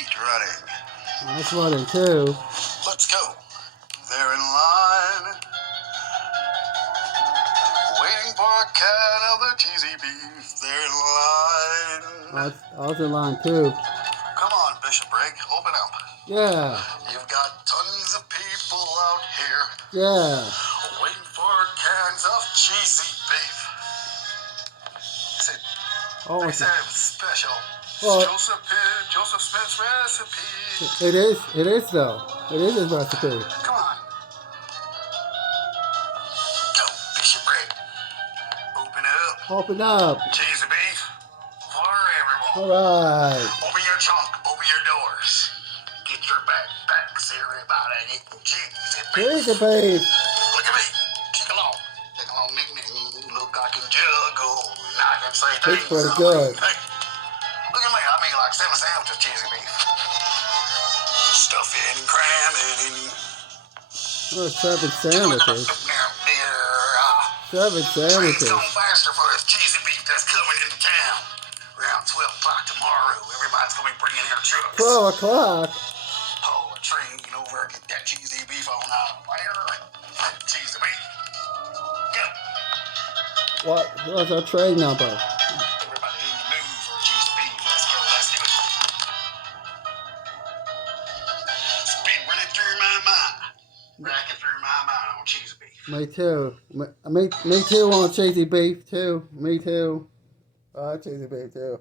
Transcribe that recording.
feet running. That's running too. Let's go. They're in line, waiting for a can of the cheesy beef. They're in line. I was in line too. Come on, Bishop Brigg, open up. Yeah. You've got tons of people out here. Yeah. Waiting for cans of cheesy beef. Oh, They said it was special. Well, Joseph Smith's recipe. it is. It is though. It is his recipe. Come on. Go, Bishop Brigg. Open up. Open up. Cheesy beef for everyone. All right. Open your trunk. Open your doors. Get your backpacks, everybody. Eating cheesy beef. Cheesy beef. Look at me. Check along. Check along, ning. Look, I can juggle. And I can say things. It's pretty good. Hey, look at me. I mean, like 7 sandwiches of cheesy beef. Stuff it and cram it in. Oh, 7 sandwiches. 7 sandwiches. Train's going faster for this cheesy beef that's coming into town. Around 12 o'clock tomorrow, everybody's going to be bringing their trucks. 12 o'clock. Pull a train over, get that cheesy beef on out. Cheesy beef. Go. What's our train number? Everybody in the mood for cheesy beef. Let's go. Let's do it. It's been running through my mind. Racking through my mind on cheesy beef. Me too. Me too on cheesy beef too. Me too. Cheesy beef too.